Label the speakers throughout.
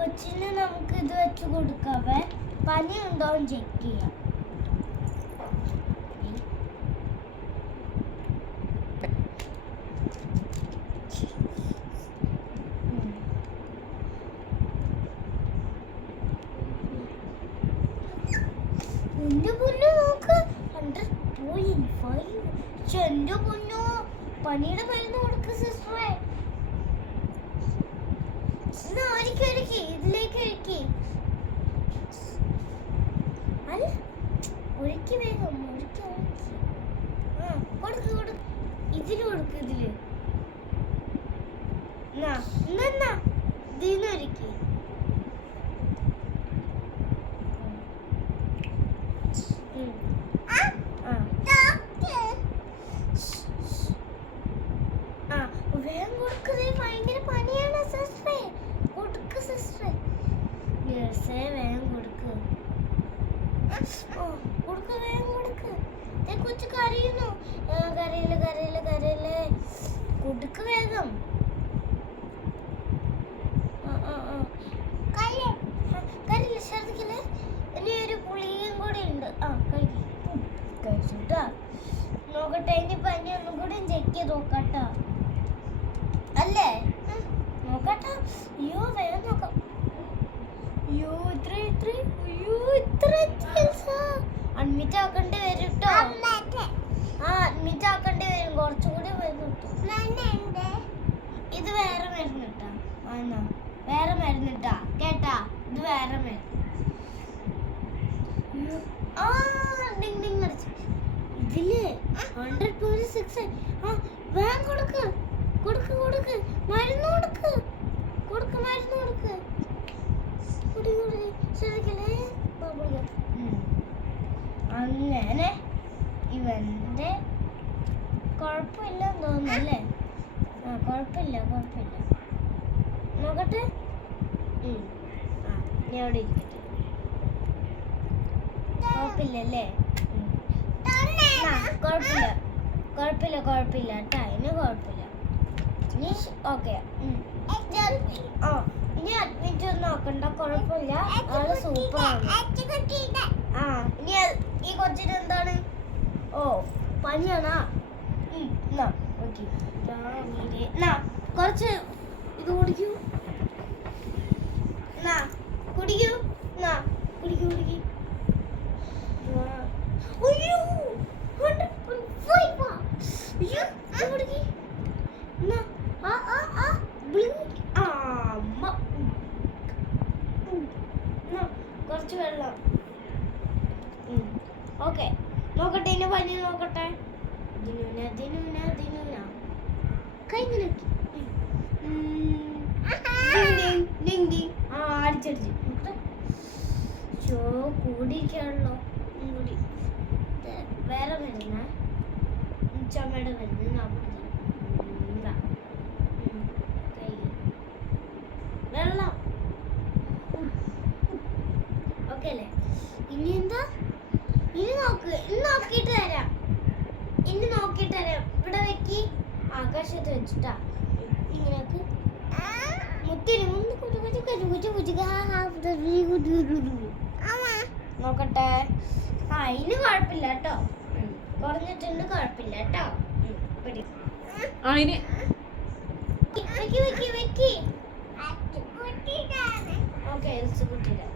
Speaker 1: കൊച്ചിന് നമുക്ക് ഇത് വെച്ച് കൊടുക്കാവേ പനി ഉണ്ടോന്ന് ചെക്ക് ചെയ്യാം. എന്റെ പൊന്നു നോക്ക്. ഹൺഡ്രഡ് പോയിന്റ് ഫൈവ് എന്റെ പൊന്നു പനിയുടെ മരുന്ന് കൊടുക്ക് സിസ്റ്ററെ ഒരിക്കൽ വേഗം ഒരിക്കൽ ഒരിക്കൽ ആ കൊടുക്ക് കൊടുക്ക്. ഇതിൽ കൊടുക്ക് ഇതിൽ. എന്നാ എന്നാ ഉം. ആ. ആ, വേഗം കൊടുക്ക് ദേ ഭയങ്കര പനിയാണ് സിസ്റ്ററെ കൊടുക്ക് സിസ്റ്ററെ നഴ്സേ വേഗം കൊടുക്ക് ഓ കൊടുക്ക് വേഗം കൊടുക്ക് ദേ കൊച്ചു കരയുന്നു. കരയിൽ കരയിൽ കരയിൽ. കുടുക്ക് വേഗം. അല്ലേ? അഡ്മിറ്റ് ആക്കേണ്ടി വരും കേട്ടോ ആ അഡ്മിറ്റ് ആക്കേണ്ടി വരും കുറച്ചുകൂടി വരും ട്ടോ. ഇത് വേറെ മരുന്ന് ഇട്ടാ വന്നോ വേറെ മരുന്ന് കേട്ടാ? കേട്ടാ ഇത് വേറെ മരുന്ന് ആ കൊടുക്ക്. കൊടുക്ക് കൊടുക്ക്. കൊടുക്ക്. കൊടുക്ക് കൊടുക്ക്. അങ്ങനെ ഇവന്റെ കുഴപ്പമില്ലെന്ന് തോന്നുന്നല്ലേ ആ കുഴപ്പമില്ല കുഴപ്പമില്ല നോക്കട്ടെ. ആ ഇനി അവിടെ ഇരിക്കട്ടെ കുഴപ്പമില്ലല്ലേ കുഴപ്പമില്ല കുഴപ്പമില്ല കുഴപ്പമില്ല കേട്ടോ ഇനി കുഴപ്പമില്ല ഇനി ഓക്കെ ആ ഇനി അഡ്മിറ്റ് ഒന്നും നോക്കണ്ട കുഴപ്പമില്ല ആൾ സൂപ്പറാണ് ആ ഇനി ഈ കൊച്ചിന് എന്താണ്? ഓ പനിയാണാ? എന്നാ, കുറച്ച് ഇത് കുടിക്കൂ. എന്നാ, കുടിക്കൂ. എന്നാ, കുടിക്കൂ കുടിക്കൂ. അയ്യോ, 100.5 ആ. ആ, ആ, ആ. കുറച്ച് വെള്ളം. ഓക്കെ. നോക്കട്ടെ ഇനി പനി നോക്കട്ടെ. ദിനൂന ദിനൂന ദിനൂന കൈ ഇങ്ങനെ വെക്ക്. ഉം. ഡിങ് ഡിങ് ഡിങ് ഡിങ്. ആ അടിച്ചടിച്ച്. ചോ കൂടിയിരിക്കാണല്ലോ കൂടി. വേറെ വരുന്ന ചമ്മയുടെ നമുക്ക് വെള്ളം. ഓക്കെ അല്ലേ? ഇനി എന്താ? ഇനി നോക്ക്. ആകാശത്ത് വെച്ചിട്ടാ ഇങ്ങനെ വെക്ക് മുത്തിരി മുന്ന് കുറ്റു കുറ്റു കുറ്റു കുറ്റു കുറ്റു കാ കാ കുറ്റു കുറ്റു കുറ്റു കുറ്റു കുറ്റു. നോക്കട്ടെ. ആ ഇനി കുഴപ്പമില്ല കേട്ടോ. കുറഞ്ഞിട്ടുണ്ട് കുഴപ്പമില്ല കേട്ടോ.
Speaker 2: ആ ഇനി.
Speaker 1: വെക്കി വെക്കി വെക്കി. ഓക്കെ കുട്ടിയുടെ.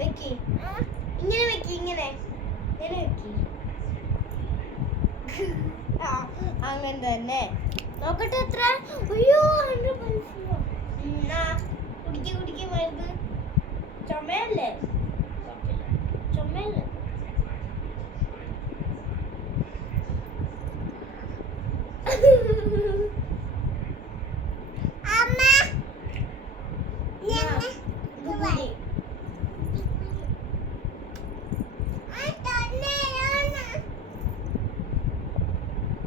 Speaker 1: വെക്കി. ഇങ്ങനെ വെക്കി ഇങ്ങനെ. ഇങ്ങനെ വെക്കി. അങ്ങനെ തന്നെ. നോക്കട്ടെ എത്ര? അയ്യോ ഹൺഡ്രഡ് പെൻസിലോ കുടിക്ക് കുടിക്ക് മരുന്ന്. ചുമയല്ലേ? ചുമയല്ലേ? അമ്മ ഞങ്ങൾ